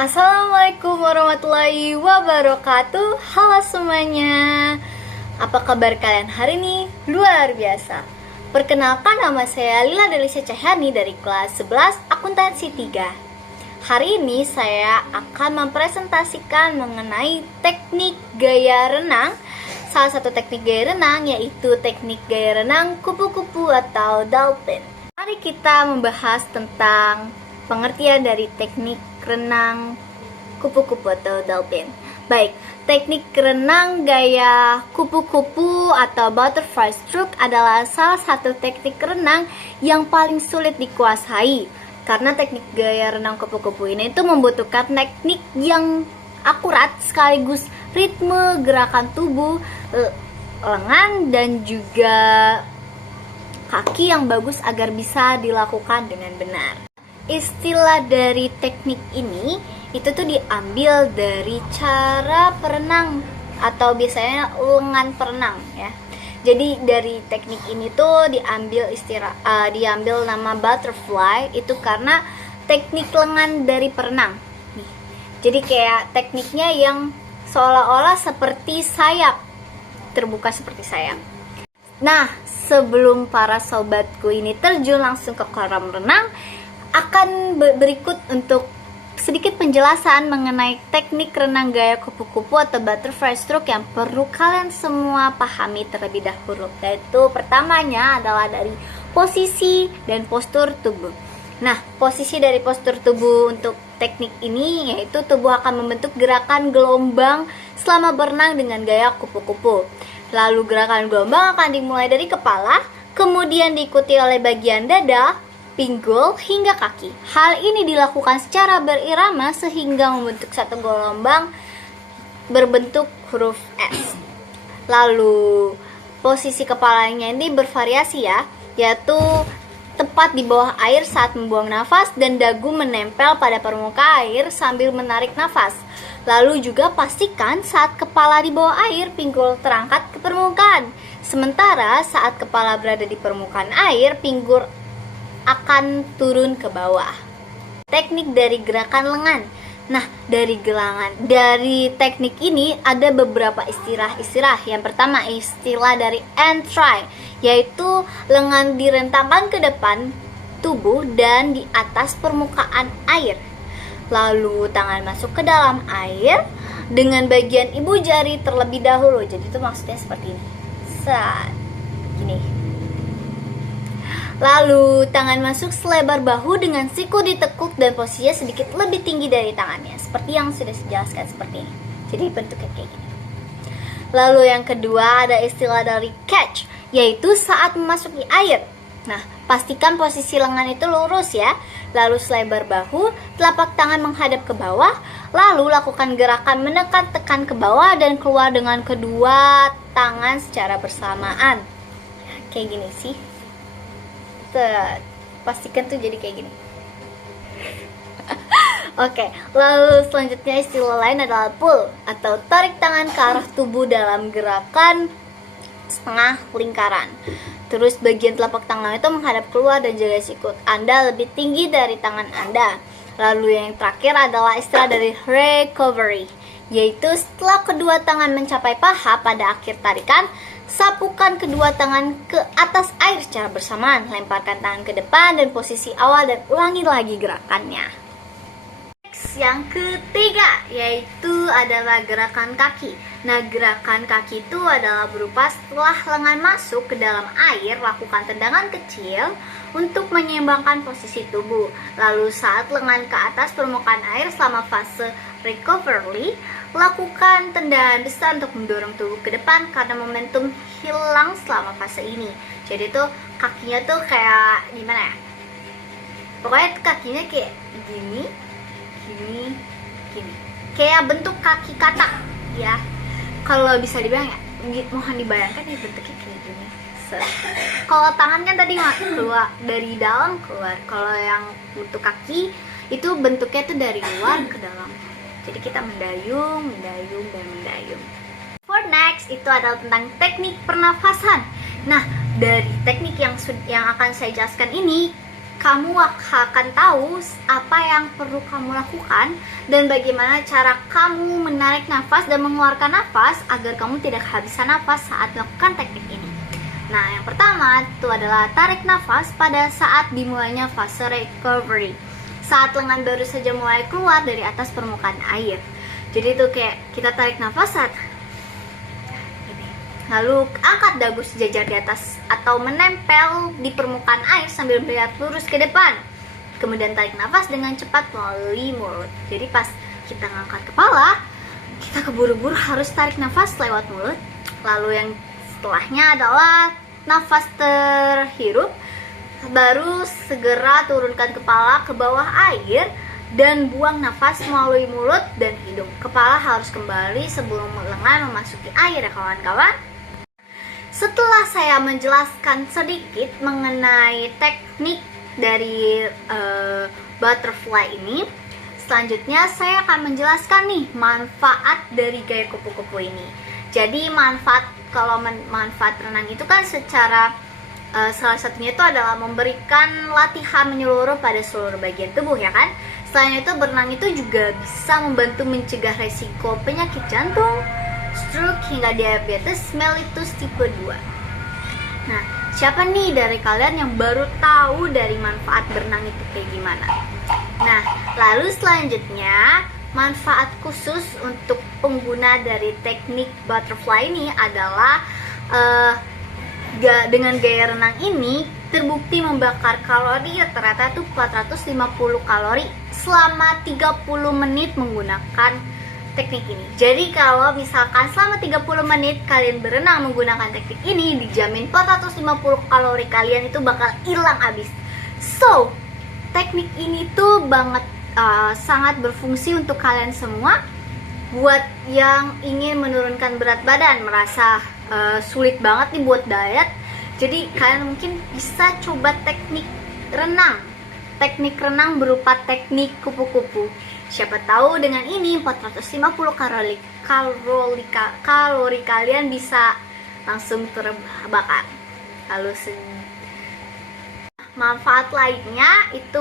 Assalamualaikum warahmatullahi wabarakatuh. Halo semuanya. Apa kabar kalian hari ini? Luar biasa. Perkenalkan, nama saya Lila Delisha Cahyani dari kelas 11 Akuntansi 3. Hari ini saya akan mempresentasikan mengenai teknik gaya renang. Salah satu teknik gaya renang yaitu teknik gaya renang kupu-kupu atau dolphin. Mari kita membahas tentang pengertian dari teknik renang kupu-kupu atau dolphin. Baik, teknik renang gaya kupu-kupu atau butterfly stroke adalah salah satu teknik renang yang paling sulit dikuasai. Karena teknik gaya renang kupu-kupu ini itu membutuhkan teknik yang akurat sekaligus ritme gerakan tubuh, lengan dan juga kaki yang bagus agar bisa dilakukan dengan benar. Istilah dari teknik ini itu tuh diambil dari cara perenang atau biasanya lengan perenang ya. Jadi dari teknik ini tuh diambil nama butterfly itu karena teknik lengan dari perenang. Nih. Jadi kayak tekniknya yang seolah-olah seperti sayap, terbuka seperti sayap. Nah, sebelum para sobatku ini terjun langsung ke kolam renang, akan berikut untuk sedikit penjelasan mengenai teknik renang gaya kupu-kupu atau butterfly stroke yang perlu kalian semua pahami terlebih dahulu. Yaitu pertamanya adalah dari posisi dan postur tubuh. Nah, posisi dari postur tubuh untuk teknik ini yaitu tubuh akan membentuk gerakan gelombang selama berenang dengan gaya kupu-kupu. Lalu gerakan gelombang akan dimulai dari kepala, kemudian diikuti oleh bagian dada, pinggul hingga kaki. Hal ini dilakukan secara berirama sehingga membentuk satu gelombang berbentuk huruf S. Lalu posisi kepalanya ini bervariasi ya, yaitu tepat di bawah air saat membuang nafas dan dagu menempel pada permukaan air sambil menarik nafas. Lalu juga pastikan saat kepala di bawah air, pinggul terangkat ke permukaan. Sementara saat kepala berada di permukaan air, pinggul akan turun ke bawah. Teknik dari gerakan lengan. Nah, dari teknik ini ada beberapa istilah. Yang pertama istilah dari entry, yaitu lengan direntangkan ke depan tubuh dan di atas permukaan air. Lalu tangan masuk ke dalam air dengan bagian ibu jari terlebih dahulu. Jadi itu maksudnya seperti ini. Gini. Lalu tangan masuk selebar bahu dengan siku ditekuk dan posisinya sedikit lebih tinggi dari tangannya, seperti yang sudah dijelaskan seperti ini. Jadi bentuknya kayak gini. Lalu yang kedua ada istilah dari catch, yaitu saat memasuki air. Nah, pastikan posisi lengan itu lurus ya. Lalu selebar bahu, telapak tangan menghadap ke bawah. Lalu lakukan gerakan menekan tekan ke bawah dan keluar dengan kedua tangan secara bersamaan. Kayak gini sih. Pastikan tuh jadi kayak gini. Oke, lalu selanjutnya istilah lain adalah pull atau tarik tangan ke arah tubuh dalam gerakan setengah lingkaran. Terus bagian telapak tangan itu menghadap keluar dan jaga siku Anda lebih tinggi dari tangan Anda. Lalu yang terakhir adalah istilah dari recovery, yaitu setelah kedua tangan mencapai paha pada akhir tarikan, sapukan kedua tangan ke atas air secara bersamaan, lemparkan tangan ke depan dan posisi awal dan ulangi lagi gerakannya. Yang ketiga yaitu adalah gerakan kaki. Nah, gerakan kaki itu adalah berupa setelah lengan masuk ke dalam air, lakukan tendangan kecil untuk menyeimbangkan posisi tubuh. Lalu saat lengan ke atas permukaan air selama fase recovery, lakukan tendangan besar untuk mendorong tubuh ke depan karena momentum hilang selama fase ini. Jadi tuh kakinya tuh kayak gimana ya? Pokoknya kakinya kayak gini. Kayak bentuk kaki katak ya. Kalau bisa dibayang ya, mohon dibayangkan ya bentuknya kayak gini. Kalau tangan kan tadi keluar dari dalam keluar. Kalau yang bentuk kaki itu bentuknya tuh dari luar ke dalam. Jadi kita mendayung. For next itu adalah tentang teknik pernafasan. Nah, dari teknik yang akan saya jelaskan ini kamu akan tahu apa yang perlu kamu lakukan dan bagaimana cara kamu menarik nafas dan mengeluarkan nafas agar kamu tidak kehabisan nafas saat melakukan teknik ini. Nah, yang pertama itu adalah tarik nafas pada saat dimulainya fase recovery. Saat lengan baru saja mulai keluar dari atas permukaan air. Jadi itu kayak kita tarik nafas saat ini. Lalu angkat dagu sejajar di atas atau menempel di permukaan air sambil melihat lurus ke depan. Kemudian tarik nafas dengan cepat melalui mulut. Jadi pas kita ngangkat kepala, kita keburu-buru harus tarik nafas lewat mulut. Lalu yang setelahnya adalah nafas terhirup, baru segera turunkan kepala ke bawah air dan buang nafas melalui mulut dan hidung. Kepala harus kembali sebelum lengan memasuki air ya kawan-kawan. Setelah saya menjelaskan sedikit mengenai teknik dari butterfly ini, selanjutnya saya akan menjelaskan nih manfaat dari gaya kupu-kupu ini. Jadi kalau manfaat renang itu kan secara salah satunya itu adalah memberikan latihan menyeluruh pada seluruh bagian tubuh ya kan. Selain itu berenang itu juga bisa membantu mencegah resiko penyakit jantung, stroke hingga diabetes mellitus tipe 2. Nah, siapa nih dari kalian yang baru tahu dari manfaat berenang itu kayak gimana? Nah, lalu selanjutnya manfaat khusus untuk pengguna dari teknik butterfly ini adalah dengan gaya renang ini terbukti membakar kalori rata-rata tuh 450 kalori selama 30 menit menggunakan teknik ini. Jadi kalau misalkan selama 30 menit kalian berenang menggunakan teknik ini, dijamin 450 kalori kalian itu bakal hilang habis. So, teknik ini tuh sangat berfungsi untuk kalian semua. Buat yang ingin menurunkan berat badan, merasa sulit banget nih buat diet, jadi kalian mungkin bisa coba teknik renang. Teknik renang berupa teknik kupu-kupu. Siapa tahu dengan ini 450 kalori kalian bisa langsung terbakar. Lalu manfaat lainnya itu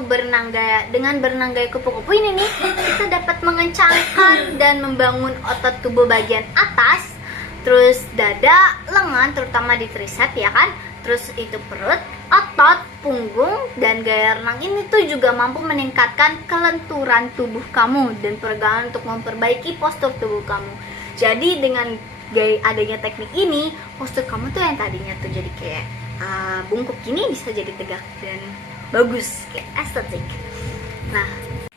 dengan berenang gaya kupu-kupu ini nih, kita dapat mengencangkan dan membangun otot tubuh bagian atas, terus dada, lengan terutama di tricep ya kan, terus itu perut, otot, punggung, dan gaya renang ini tuh juga mampu meningkatkan kelenturan tubuh kamu dan peregangan untuk memperbaiki postur tubuh kamu. Jadi dengan adanya teknik ini, postur kamu tuh yang tadinya tuh jadi kayak bungkuk gini bisa jadi tegak dan bagus, kayak estetik. Nah,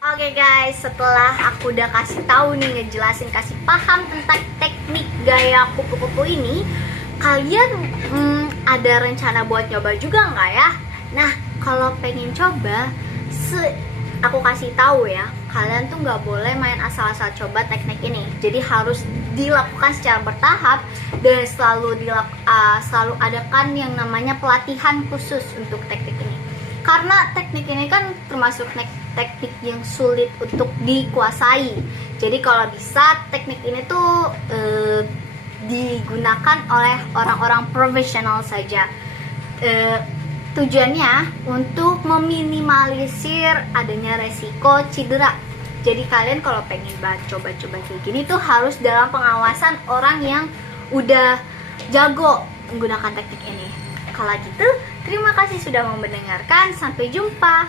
oke guys, setelah aku udah kasih tahu nih, kasih paham tentang teknik gaya kupu-kupu ini, kalian ada rencana buat nyoba juga nggak ya? Nah, kalau pengen coba, aku kasih tahu ya, kalian tuh nggak boleh main asal-asal coba teknik ini. Jadi harus dilakukan secara bertahap dan selalu adakan yang namanya pelatihan khusus untuk teknik ini. Karena teknik ini kan termasuk teknik yang sulit untuk dikuasai. Jadi kalau bisa teknik ini tuh digunakan oleh orang-orang profesional saja. Tujuannya untuk meminimalisir adanya resiko cedera. Jadi kalian kalau pengen coba-coba kayak gini tuh harus dalam pengawasan orang yang udah jago menggunakan teknik ini. Kalau gitu, terima kasih sudah mau mendengarkan. Sampai jumpa.